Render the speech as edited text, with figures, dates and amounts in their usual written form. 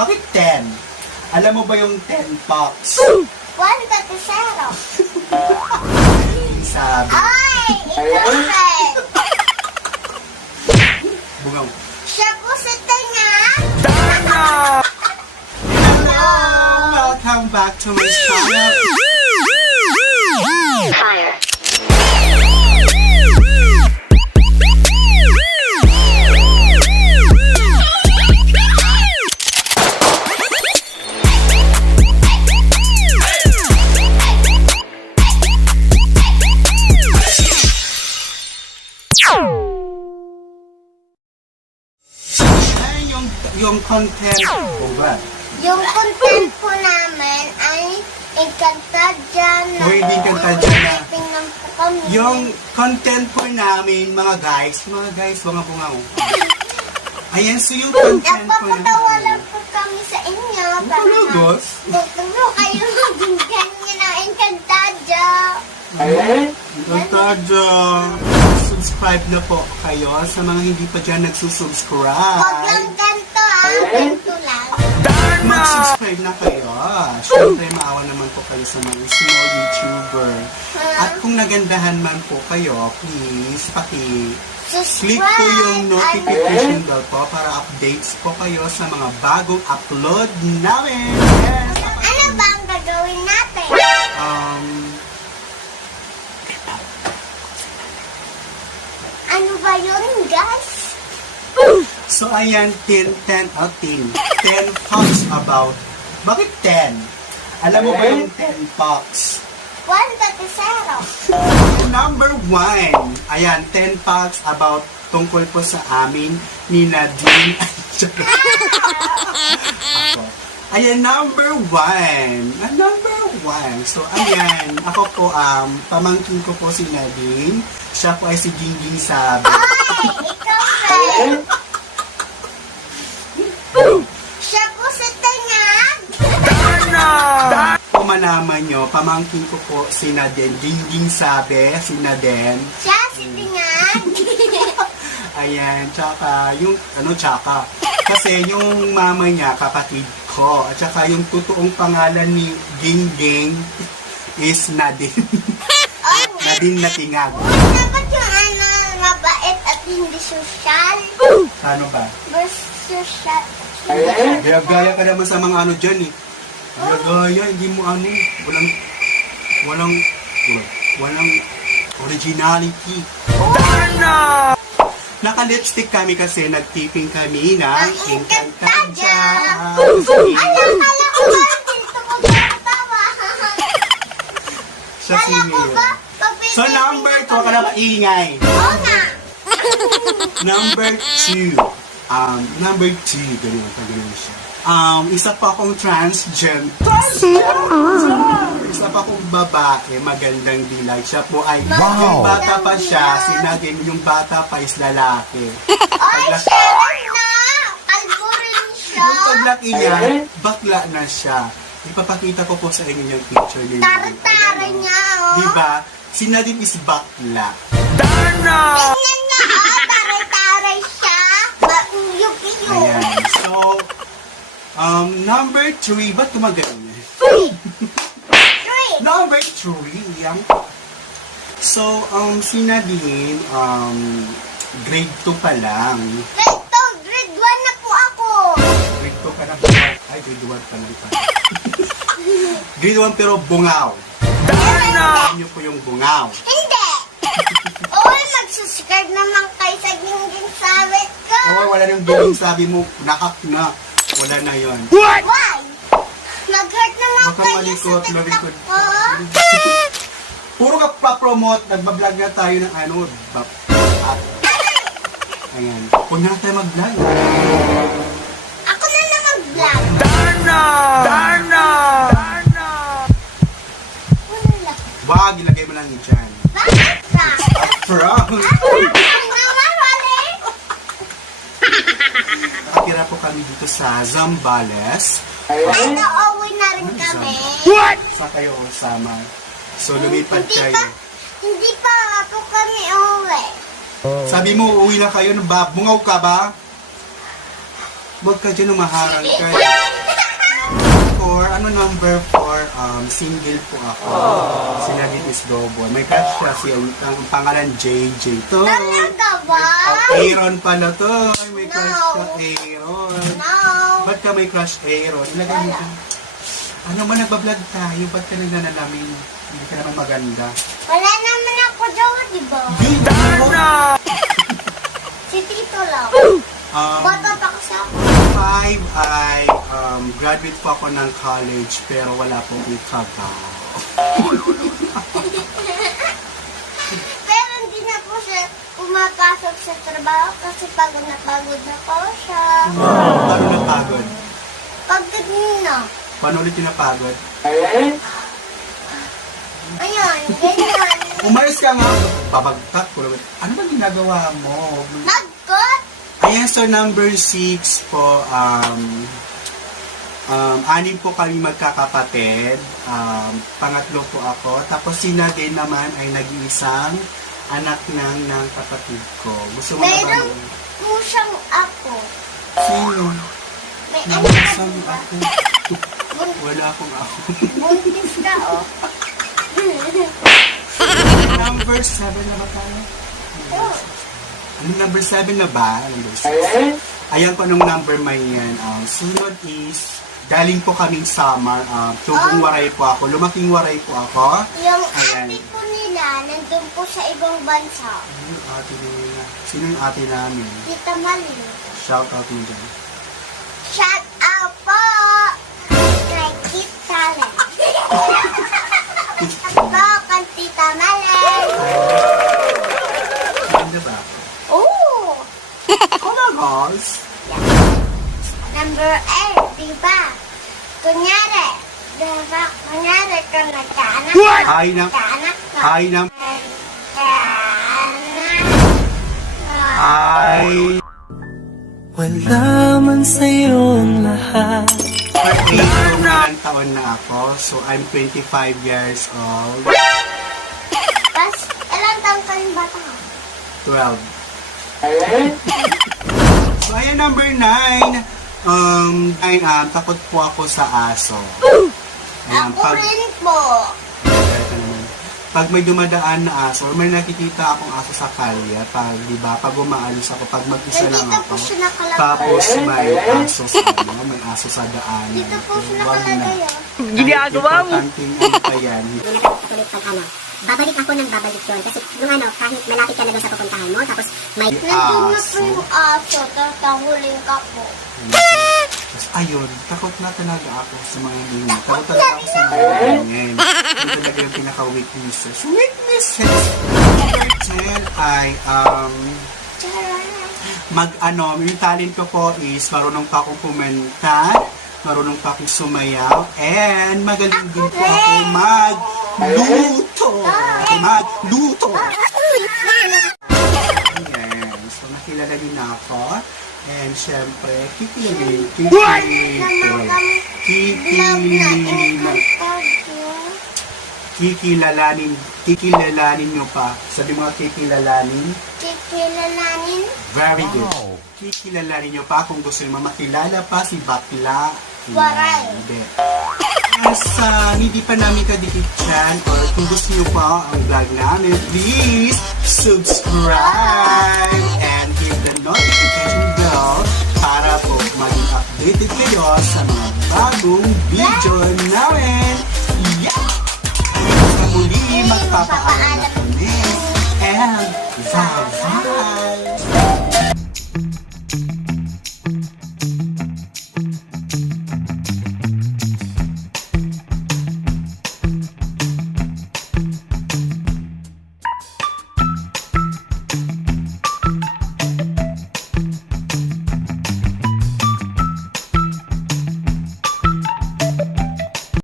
Bakit 10? Alam mo ba yung 10 pox? 1 to 0. Sabi. Ay! Ikaw, friend. Bungaw. Siya po si Tanya. Hello! Welcome back to my channel. Fire. Ay, yung content ko ba? Yung content po namin ay Encantadia na Uy, hindi Encantadia na. Tingnan po kami. Yung content po namin, mga guys, mga bungaw. Ayan, so yung content po Nagpapatawa lang namin. po kami sa inyo. Palagos? Tuturo kayo maging ganyan na Encantadia. Encantadia. Subscribe na po kayo sa mga hindi pa dyan Huwag nagsusubscribe. lang ganito ganito lang. Mag-subscribe na kayo. Siyempre, maawa naman po kayo sa mga small YouTuber. At kung nagandahan man po kayo, please, click po yung notification bell po para updates po kayo sa mga bagong upload namin. Yes! Ano ba ang gagawin natin? Ano ba yun, guys? So, ayan, 10 facts about... Bakit 10? Alam mo ba yung 10 facts? 1 to 0. Number 1. Ayan, 10 facts about tungkol po sa amin ni Nadine. Ako. Ayan, number 1. Number 1. So, ayan, ako po, pamangkin ko po si Nadine. Siya po ay si Gingging Sabi. Ay, ikaw, friend. Siya po si Tanyag. Kung malaman nyo, pamangkin ko po si Nadine. Gingging Sabi, si Nadine. Siya si Tanyag. Ayan, tsaka yung, tsaka. Kasi yung mama niya, kapatid ko. At tsaka yung totoong pangalan ni Gingging is Nadine. Nadine na tingag. Dapat yung mabait at hindi social. Ano ba? Versus social. Gaya-gaya ka naman sa mga dyan eh. Gaya-gaya, hindi mo walang originality. Naka-lipstick kami kasi nag-tipping kami ng Encantadia. Akala ko ba dito ko matawa? Sa Akala ko ba senior. So number 2, ka na maingay. Oo nga. Number 2. Number 2, ganun siya. Isa pa akong transgender. Isa pa akong babae, magandang dilay. Siya po ay, yung bata pa siya, sinagin yung bata pa is lalaki. Ay, siya na. Kalbo rin siya. Yung paglaki niya, bakla na siya. Ipapakita ko po sa inyo yung picture niya. Tara-tara niya, oh. Diba? Si Nadine is bakla. Tingnan niya, oh. Tara-tara siya. Yuki-yu. Ayan. So, number 3, ba't tumagaling? 3. Number 3, yan. So, si Nadine, grade 2 pa lang. Grade 1 na po ako. Grade 2 pa lang. Ay, grade 1 pa lang. Grade 1 pero bungaw. Alam niyo po yung bungaw. Hindi. Uy, mag-subscribe naman kayo sa Gingging Sabi ko. Oo, wala nang gawing sabi mo, nakak na. Wala na yon. Why? Mag-heart naman Baka kayo malikot, sa malikot. TikTok ko. Puro ka pa-promote, nagbablog na tayo ng ayan. Huwag na tayo mag-vlog. Ako na mag-vlog. Wala. Wag, ilagay mo lang yun dyan. Bakit ka? From. Namamali. Nakatira po kami dito sa Zambales. Ay, nauwi na rin kami. Saan kayo sama? So, lumipad kayo. Hindi pa ako kami uwi. Sabi mo, uwi na kayo. Bungaw ka ba? Huwag ka dyan, umaharang ka. number 4, single po ako. Si Nagit is double. May crush siya, ang pangalan JJ. To. Talaga ba? Aaron pala to. Ay, may crush siya, Aaron. No. Ba't ka may crush, Aaron? Ilagay mo dyan. Ano ba, nagbablog tayo? Ba't ka nagnanalamin? Hindi ka naman maganda. Wala naman ako jowa, di ba? Dana! Si Tito lang. Bata pa kasi ako. 5 ay graduate po ako ng college pero wala pong trabaho. Pero hindi na po siya pumapasok sa trabaho kasi pagod na po siya. Paano napagod? Pagod na. Paano ulit yung napagod? Ayun, ganyan. Umalis ka nga. Babagtak ko. Ano ba ginagawa mo? Nagkot? Ayan, so number 6 po, anim po kami magkakapatid. Pangatlo po ako. Tapos si Nadine naman ay nag-iisang anak ng kapatid ko. Gusto mo na ba? Meron po siyang ako. Sino? May anak ka, Isang di ba? ako. Wala akong ako. Buntis ka, oh. Number 7 na ba tayo? Oh. Ano, number 7 na ba? Number 6. Ayan po anong number may yan. Sunod is, galing po kaming summer. Tubong waray po ako. Lumaking waray po ako. Yung Ayan. ate po nila, nandun po sa ibang bansa. Ano yung ate nila? Sino yung ate namin? Tita Malin. Shout out mo dyan. Shout out po! Kay Kit Talent. Po, kay Tita Malin. Ganda ba ako? Oh! Guys. Number 8, diba? Kunyari, diba? Kunyari ka nagkaanak ka. Ay na. Nagkaanak ka. Ay na. Nagkaanak. Ay. Wala man sa'yong lahat. Ilang taon na ako. So, I'm 25 years old. Tapos, ilang taon ka yung bata ka? 12. So, ayan, number 9. Takot po ako sa aso. Ayan, Ako rin po. pag may dumadaan na aso, or may nakikita akong aso sa kalye, di ba, pag umaalis ako, pag mag-isa lang Nandito ako, po siya nakalagay. tapos may aso sa may aso sa daanan. Dito po siya Wag na. nakalagay, oh. Ginagawa mo. Importanteng ano pa yan. Ulit pag babalik ako ng babalik yun. Kasi nung kahit malapit ka na doon sa pupuntahan mo, tapos may Nandun na po yung aso, tapos nahuling ka po. Tapos, ayun, takot na talaga ako sa mga hindi. Takot talaga ako sa mga ganyan. Ito talaga yung pinaka-weaknesses. Weaknesses! Number 10 ay, yung talent ko po is, marunong pa akong kumanta, marunong pa akong sumayaw, and magaling din po ako magluto. Ayan, so nakilala din ako. And syempre, kikilalanin nyo pa. Sabi mo, kikilalanin? Kikilalanin? Very good. Kikilalanin nyo pa kung gusto nyo makilala pa si Bakla. Waray. Hindi. Hindi pa namin kadikit dyan, or kung gusto nyo pa ang vlog namin, please subscribe and hit the notification bell para po maging updated kayo sa mga bagong video namin. Yeah! Sa muli, magpapaalam na kami. And bye-bye!